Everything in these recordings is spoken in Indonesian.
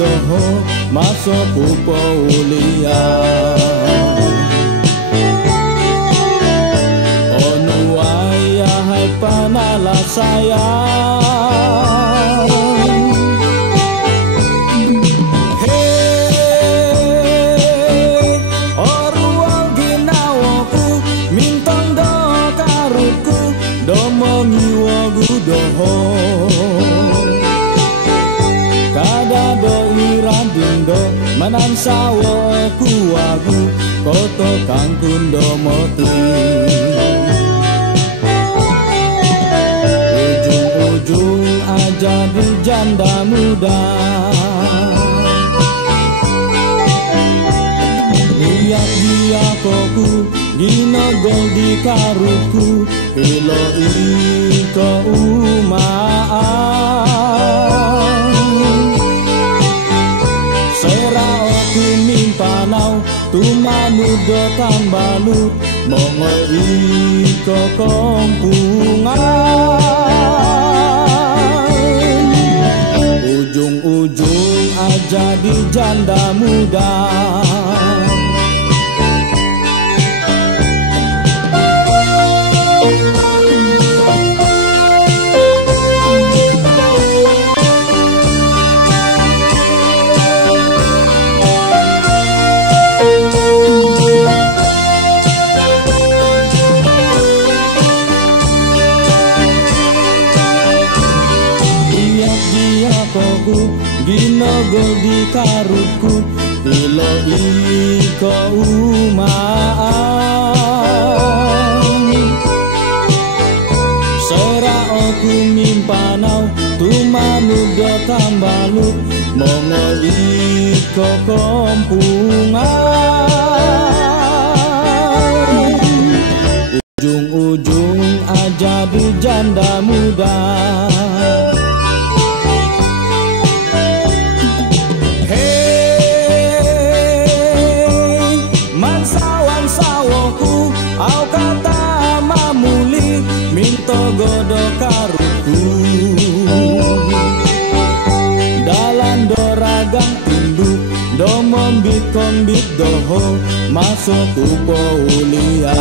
doho masuk pupo ulia. Onu ayah hai panala sayang. Hey, oruang ginawaku mintong do karuku do mengiwagu doho. Manan sawo kuwagu koto kang kundo moti. Ujung-ujung aja di janda muda. Lihat dia koku ginogol di karuku ilo iko umaan. Panau tumanu do tambalu mongo iko kompungan. Ujung-ujung aja di janda muda. Ginogol di karuku ilo iko umaan. Sera oku mimpanau tumanu do tambalu mongo iko kompungan. Ujung-ujung aja di janda muda. Au kata mamuli minto godo karuku dalan doragang tindu do mombit kombit doho masuk pupo ulia.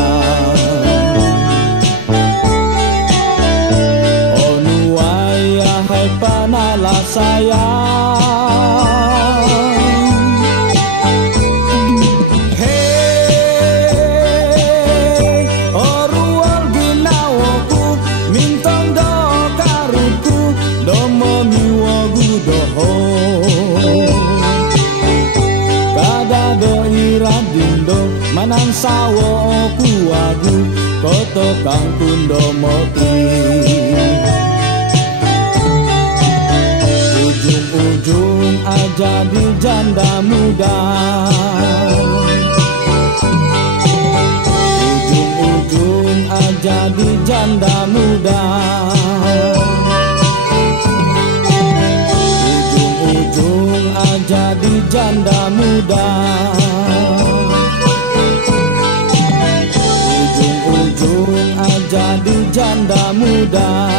Onu ayah hai panala sayang. Manan sawo kuwagu koto kang kundo moti. Ujung-ujung aja di janda muda. Ujung-ujung aja di janda muda. Ujung-ujung aja di janda muda. Jadi janda muda.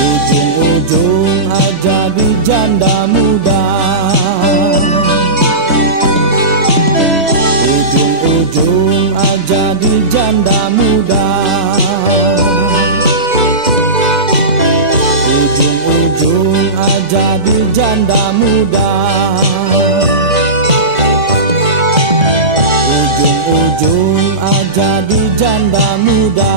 Ujung-ujung aja di janda muda. Ujung-ujung aja di janda muda. Ujung-ujung aja di janda muda. Ujung-ujung aja di janda muda.